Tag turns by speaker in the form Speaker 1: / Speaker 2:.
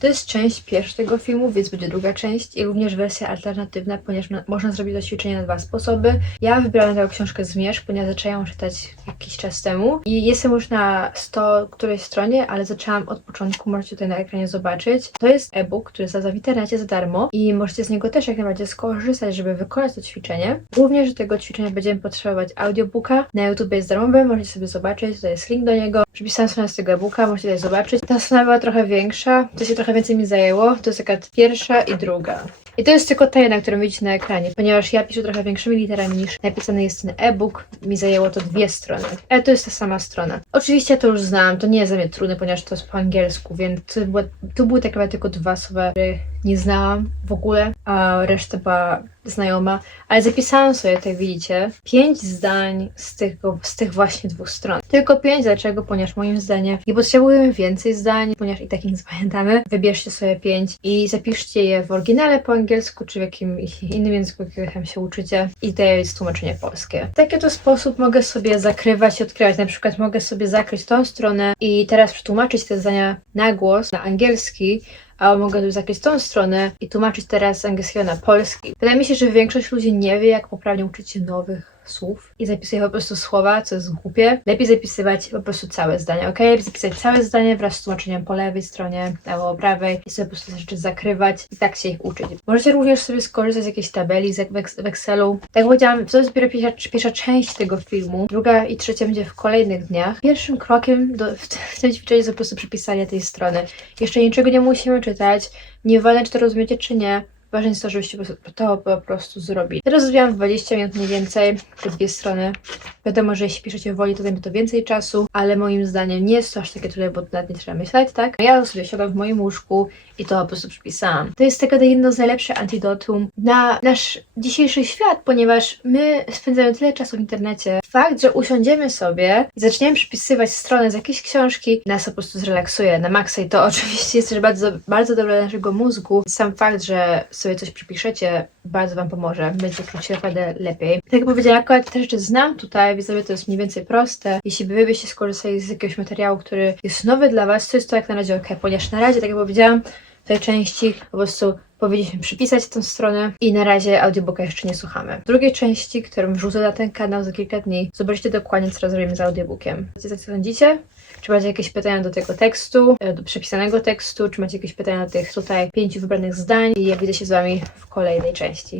Speaker 1: To jest część pierwsza tego filmu, więc będzie druga część i również wersja alternatywna, ponieważ mo- można zrobić to ćwiczenie na dwa sposoby. Ja wybrałam tę książkę Zmierzch, ponieważ zaczęłam czytać jakiś czas temu i jestem już na 100 którejś stronie, ale zaczęłam od początku, możecie tutaj na ekranie zobaczyć. To jest e-book, który jest w internecie za darmo i możecie z niego też jak najbardziej skorzystać, żeby wykonać to ćwiczenie. Również do tego ćwiczenia będziemy potrzebować audiobooka. Na YouTube jest darmowy, możecie sobie zobaczyć, tutaj jest link do niego. Przypisałam stronę z tego e-booka, możecie tutaj zobaczyć. Ta strona była trochę większa, to się trochę więcej mi zajęło. To jest taka pierwsza i druga. I to jest tylko ta jedna, którą widzicie na ekranie, ponieważ ja piszę trochę większymi literami niż napisany jest ten e-book. Mi zajęło to dwie strony. Ale to jest ta sama strona. Oczywiście to już znam, to nie jest dla mnie trudne, ponieważ to jest po angielsku, więc to, była, tu były tak naprawdę tylko dwa słowa, które nie znałam w ogóle, a reszta była znajoma. Ale zapisałam sobie, tutaj widzicie, pięć zdań z tych, z tych właśnie dwóch stron. Tylko pięć, dlaczego? Ponieważ moim zdaniem nie potrzebujemy więcej zdań, ponieważ i tak ich nie zapamiętamy. Wybierzcie sobie pięć i zapiszcie je w oryginale po angielsku, czy w jakimś innym języku, jakiego tam się uczycie. I to jest tłumaczenie polskie. W taki to sposób mogę sobie zakrywać i odkrywać. Na przykład mogę sobie zakryć tą stronę i teraz przetłumaczyć te zdania na głos, na angielski, a mogę tu zakryć tą stronę i tłumaczyć teraz z angielskiego na polski. Wydaje mi się, że większość ludzi nie wie, jak poprawnie uczyć się nowych słów i zapisuje po prostu słowa, co jest głupie. Lepiej zapisywać po prostu całe zdania, ok? Zapisać całe zdanie wraz z tłumaczeniem po lewej stronie albo prawej i sobie po prostu te rzeczy zakrywać i tak się ich uczyć. Możecie również sobie skorzystać z jakiejś tabeli z Excelu. Tak jak powiedziałam, to jest dopiero pierwsza, pierwsza część tego filmu. Druga i trzecia będzie w kolejnych dniach. Pierwszym krokiem do, w, tym ćwiczeniu jest po prostu przepisanie tej strony. Jeszcze niczego nie musimy czytać. Nieważne, czy to rozumiecie, czy nie. Ważne jest to, żebyście to po prostu zrobili. Zrobiłam 20 minut mniej więcej, te dwie strony. Wiadomo, że jeśli piszecie woli, to zajmie to więcej czasu, ale moim zdaniem nie jest to aż takie trudne, bo nad nie trzeba myśleć, tak? Ja sobie siadam w moim łóżku i to po prostu przepisałam. To jest tego jedno z najlepszych antidotum na nasz dzisiejszy świat, ponieważ my spędzamy tyle czasu w internecie. Fakt, że usiądziemy sobie i zaczniemy przepisywać strony z jakiejś książki, nas po prostu zrelaksuje na maksa i to oczywiście jest też bardzo, bardzo dobre dla naszego mózgu. Sam fakt, że sobie coś przypiszecie, bardzo Wam pomoże. Będziecie czuć się naprawdę lepiej. Tak jak powiedziałam, akurat te rzeczy znam tutaj, więc sobie to jest mniej więcej proste. Jeśli Wy byście skorzystali z jakiegoś materiału, który jest nowy dla Was, to jest to jak na razie ok, ponieważ na razie, tak jak powiedziałam, w tej części po prostu powinniśmy przypisać tę stronę i na razie audiobooka jeszcze nie słuchamy. W drugiej części, którą wrzucę na ten kanał za kilka dni, zobaczycie dokładnie, co zrobimy z audiobookiem. Co sądzicie? Czy macie jakieś pytania do tego tekstu, e, do przepisanego tekstu, czy macie jakieś pytania do tych tutaj pięciu wybranych zdań i ja widzę się z Wami w kolejnej części.